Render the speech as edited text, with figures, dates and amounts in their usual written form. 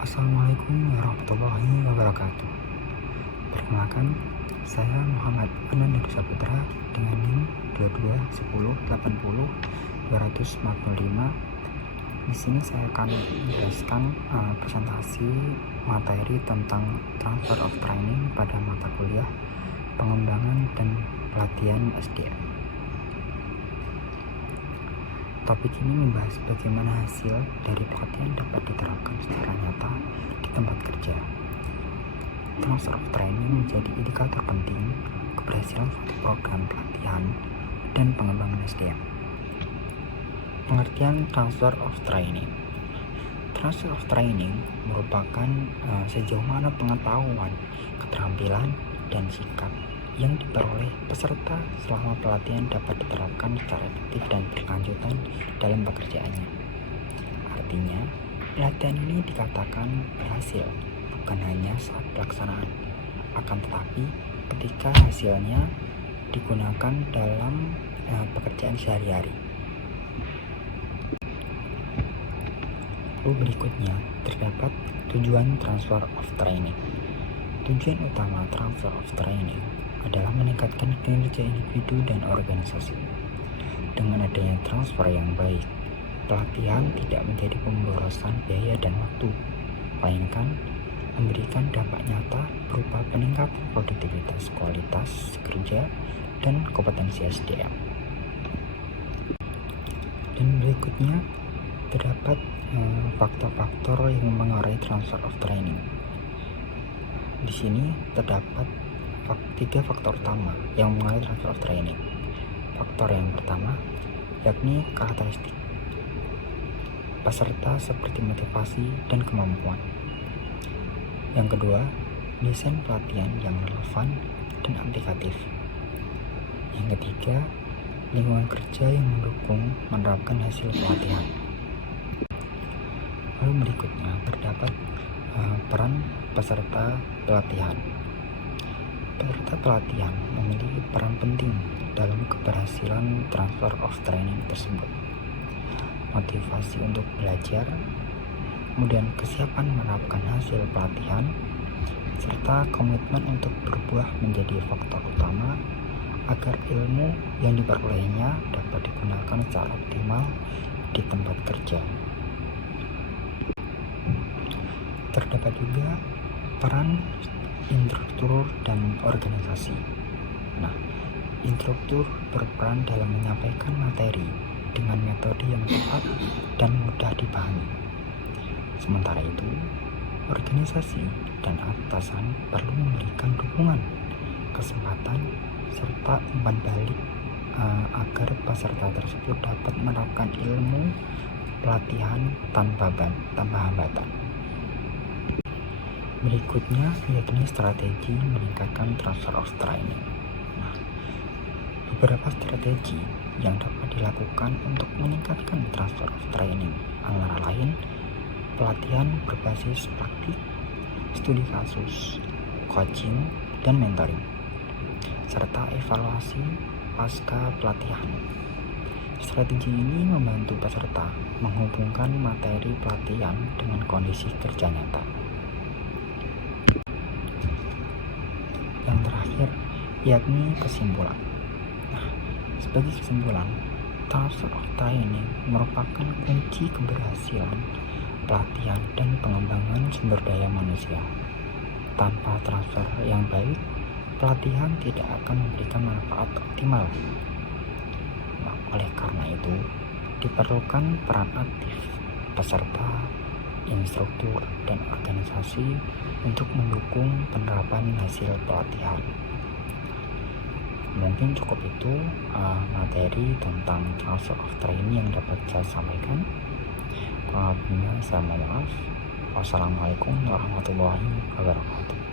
Assalamualaikum warahmatullahi wabarakatuh. Perkenalkan, saya Muhammad Ananda Saputra dengan NIM 221080-245. Di sini saya akan menjelaskan presentasi materi tentang transfer of training pada mata kuliah pengembangan dan pelatihan SDM. Topik ini membahas bagaimana hasil dari pelatihan dapat diterapkan secara nyata di tempat kerja. Transfer of training menjadi indikator penting keberhasilan suatu program pelatihan dan pengembangan SDM. Pengertian transfer of training. Transfer of training merupakan sejauh mana pengetahuan, keterampilan, dan sikap yang diperoleh peserta selama pelatihan dapat diterapkan secara efektif dan berkelanjutan dalam pekerjaannya. Artinya, pelatihan ini dikatakan berhasil bukan hanya saat pelaksanaan, akan tetapi ketika hasilnya digunakan dalam pekerjaan sehari-hari. Berikutnya terdapat tujuan transfer of training. Tujuan utama transfer of training adalah meningkatkan kinerja individu dan organisasi. Dengan adanya transfer yang baik, pelatihan tidak menjadi pemborosan biaya dan waktu, melainkan memberikan dampak nyata berupa peningkatan produktivitas, kualitas kerja, dan kompetensi SDM. Dan berikutnya terdapat faktor-faktor yang mempengaruhi transfer of training. Di sini terdapat 3 faktor utama yang mengenai transfer of training. Faktor yang pertama yakni karakteristik peserta seperti motivasi dan kemampuan. Yang kedua, desain pelatihan yang relevan dan aplikatif. Yang ketiga, lingkungan kerja yang mendukung menerapkan hasil pelatihan. Lalu berikutnya terdapat peran peserta pelatihan. Peserta pelatihan memiliki peran penting dalam keberhasilan transfer of training tersebut. Motivasi untuk belajar, kemudian kesiapan menerapkan hasil pelatihan, serta komitmen untuk berbuah menjadi faktor utama agar ilmu yang diperolehnya dapat digunakan secara optimal di tempat kerja. Terdapat juga peran instruktur dan organisasi. Nah, instruktur berperan dalam menyampaikan materi dengan metode yang tepat dan mudah dipahami. Sementara itu, organisasi dan atasan perlu memberikan dukungan, kesempatan, serta umpan balik agar peserta tersebut dapat menerapkan ilmu pelatihan tanpa hambatan. Berikutnya yakni strategi meningkatkan transfer of training. Nah, beberapa strategi yang dapat dilakukan untuk meningkatkan transfer of training antara lain pelatihan berbasis praktik, studi kasus, coaching, dan mentoring, serta evaluasi pasca pelatihan. Strategi ini membantu peserta menghubungkan materi pelatihan dengan kondisi kerja nyata. Yang terakhir yakni kesimpulan. Nah, sebagai kesimpulan, transfer of training merupakan kunci keberhasilan pelatihan dan pengembangan sumber daya manusia. Tanpa transfer yang baik, pelatihan tidak akan memberikan manfaat optimal. Nah, oleh karena itu, diperlukan peran aktif peserta, instruktur, dan organisasi untuk mendukung penerapan hasil pelatihan. Mungkin cukup itu materi tentang transfer of training yang dapat saya sampaikan. Kurang lebihnya saya mohon maaf. Wassalamualaikum warahmatullahi wabarakatuh.